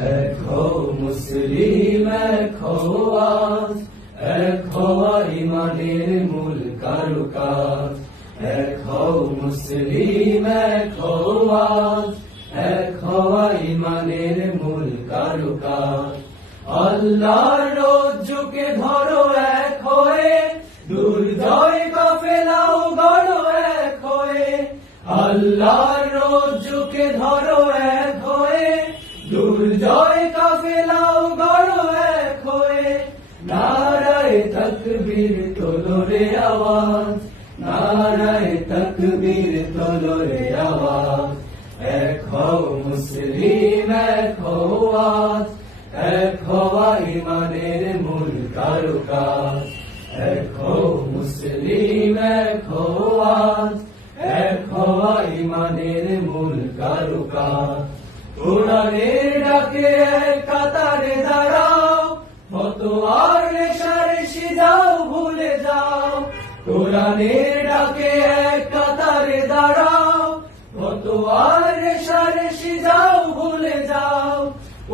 এক হও মুসলিম, এক হও আজ, এক হওয়া ইমানের মূল কারুকাজ। এক হও মুসলিম, এক হও আজ, এক হওয়া ইমানের মূল কারুকাজ। আল্লাহর রজ্জুকে ধরো এক হয়ে, দুর্জয় কাফেলাও গড়ো এক হয়ে। আল্লাহর রজ্জুকে ধরো এক হয়ে, দুর্জয় কাফেলাও গড়ো এক হয়ে। নারায়ে তাকবীর তোলো রে আওয়াজ, নারায়ে তাকবীর তোলো রে আওয়াজ। এক হও মুসলিম, এক হও আজ, এক হওয়া ইমানের মূল কারুকাজ। এক হও মুসলিম, এক হও আজ, এক হওয়া ইমানের মূল কারুকাজ। কোরআনের ডাকে এক কাতারে দাঁড়াও, ফতোয়ার রেশারেশি যাও ভুলে যাও। কোরআনের ডাকে এক কাতারে দাঁড়াও, ফতোয়ার রেশারেশি যাও ভুলে যাও।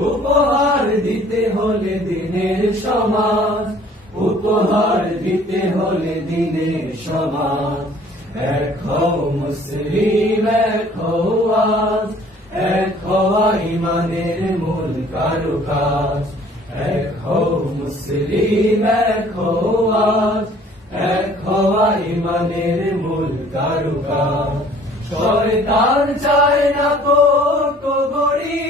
উপহার দিতে হলে দিনের সমাজ, উপহার দিতে হলে দিনের সমাজ। এক হও মুসলিম, এক হও আজ, এক হওয়া ইমানের মূল কারুকাজ। এক হও মুসলিম, এক হও আজ, এক হওয়া ইমানের মূল কারুকাজ। শয়তান চায় না কত গড়ি,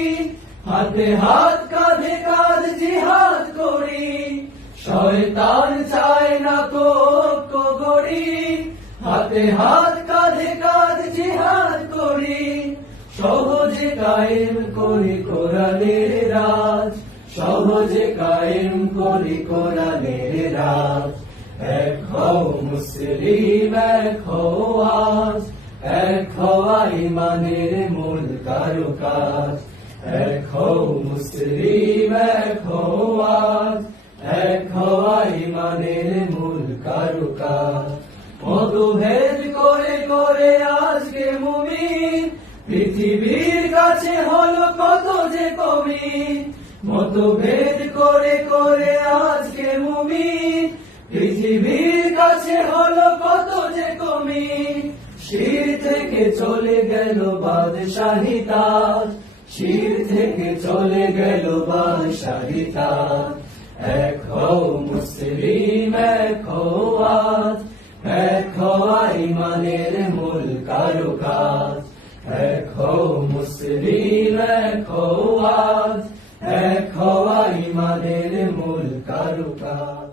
হাতে হাত কাঁধে কাঁধ জিহাদ করি। শয়তান চায় না কত গড়ি, হাতে হাত কাঁধে কাঁধ জিহাদ করি। সহজে কায়েম করি কোরআনের রাজ, সহজে কায়েম করি কোরআনের রাজ। এক হও মুসলিম, এক হও আজ, এক হওয়া ইমানের মূল কারুকাজ। এক হও মুসলিম, এক হও আজ, এক হওয়া ইমানের মূল কারুকাজ। মতভেদ করে করে আজকে মুমিন, পৃথিবীর কাছে হলো কত যে কমি। মতভেদ করে করে আজকে মুমিন, পৃথিবীর কাছে হলো কত যে কমি। শির থেকে চলে গেল বাদশাহী তাজ, শির থেকে চলে গেল বাদশাহী তাজ। এক হও মুসলিম, এক হও আজ, এক হওয়া ইমানের মূল কারুকাজ। এক হও মুসলিম, এক হও আজ, এক হওয়া ইমানের মূল কারুকাজ।